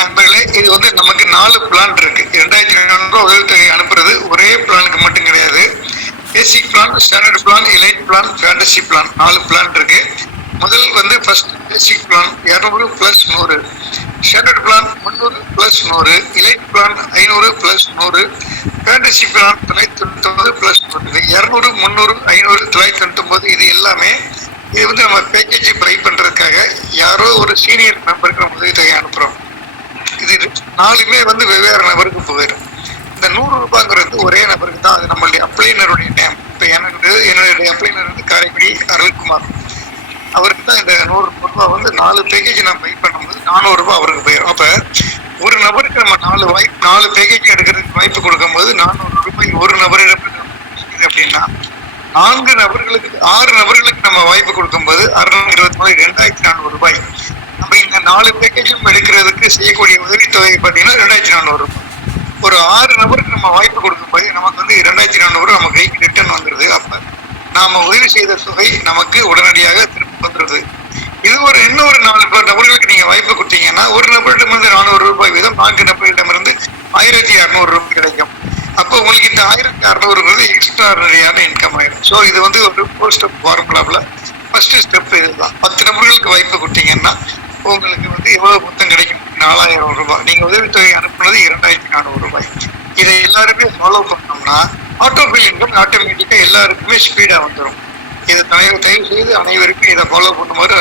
நண்பர்களே இது வந்து நமக்கு நாலு பிளான் இருக்கு. இரண்டாயிரத்தி ஐநூறு உதவி உதவித்தொகை அனுப்புறது ஒரே பிளானுக்கு மட்டும் கிடையாது. Basic plan standard plan elite plan fantasy plan நாலு பிளான் இருக்கு. முதல் வந்து ஃபர்ஸ்ட் பேசிக் பிளான் இரநூறு பிளஸ் நூறு. ஸ்டாண்டர்ட் பிளான் முந்நூறு பிளஸ் நூறு. இலைட் பிளான் ஐநூறு பிளஸ் நூறு. ஃபேண்டசி பிளான் தொள்ளாயிரத்தி தொண்ணூத்தொம்பது பிளஸ் நூறு. இரநூறு முந்நூறு ஐநூறு தொள்ளாயிரத்தி தொண்ணூத்தொம்பது இது எல்லாமே இது வந்து நம்ம பேக்கேஜை பை பண்ணுறதுக்காக யாரோ ஒரு சீனியர் மெம்பருக்கு நம்ம உதவி நாலுமே வந்து வெவ்வேறு நபருக்கு போயிடும். இந்த நூறு ரூபாங்கிறது ஒரே நபருக்கு தான். அது நம்மளுடைய அப்ளைனருடைய நேம் இப்போ எனக்கு என்னுடைய அப்ளைனர் வந்து காரைக்குடி அருள்குமார். அவருக்கு தான் இந்த நூறு ரூபாய் வந்து நாலு பேக்கேஜ் நான் பை பண்ணும்போது நானூறு ரூபாய் அவருக்கு போயிடும். அப்ப ஒரு நபருக்கு நம்ம நாலு வாய்ப்பு நாலு பேக்கேஜ் எடுக்கிறதுக்கு வாய்ப்பு கொடுக்கும்போது நானூறு ரூபாய் ஒரு நபரிடம் அப்படின்னா நான்கு நபர்களுக்கு ஆறு நபர்களுக்கு நம்ம வாய்ப்பு கொடுக்கும்போது அறுநூறு இருபத்தி நாலு ரெண்டாயிரத்தி நானூறு ரூபாய். நாலு பேக்கேஜும் எடுக்கிறதுக்கு செய்யக்கூடிய உதவித்தொகை பார்த்தீங்கன்னா ரெண்டாயிரத்தி நானூறு. ஒரு ஆறு நபருக்கு நம்ம வாய்ப்பு கொடுக்கும்போது நமக்கு வந்து ரெண்டாயிரத்தி நானூறு நம்ம கைக்கு ரிட்டர்ன் வந்துருது அப்ப. நாம உதவி செய்த தொகை நமக்கு உடனடியாக திரும்ப வந்துருது. இது ஒரு இன்னொரு நாலு பேர் நபர்களுக்கு நீங்க வாய்ப்பு கொடுத்தீங்கன்னா ஒரு நபரிடம் இருந்து நானூறு ரூபாய் வீதம் நான்கு நபர்களிடம் இருந்து ஆயிரத்தி அறுநூறு ரூபாய் கிடைக்கும். அப்போ உங்களுக்கு இந்த ஆயிரத்தி அறுநூறுங்கிறது எக்ஸ்ட்ராடனரியான இன்கம் ஆயிடும் ஸோ இது வந்து ஒரு போஸ்ட் ஸ்டெப் ஃபார்முலாவில் ஃபர்ஸ்ட் ஸ்டெப் இதுதான் பத்து நபர்களுக்கு வாய்ப்பு கொடுத்தீங்கன்னா உங்களுக்கு வந்து எவ்வளவு மொத்தம் கிடைக்கும். நாலாயிரம் ரூபாய். நீங்க உதவித்தொகை அனுப்புனது இரண்டாயிரத்தி நானூறு ரூபாய். இதை எல்லாருமே ஃபாலோ பண்ணோம்னா ஆட்டோபில் இன்கம் ஆட்டோமேட்டிக்கா எல்லாருக்குமே ஸ்பீடா வந்துடும் இதை தயவு தயவு செய்து அனைவருக்கும் இதை ஃபாலோ பண்ணுமாறு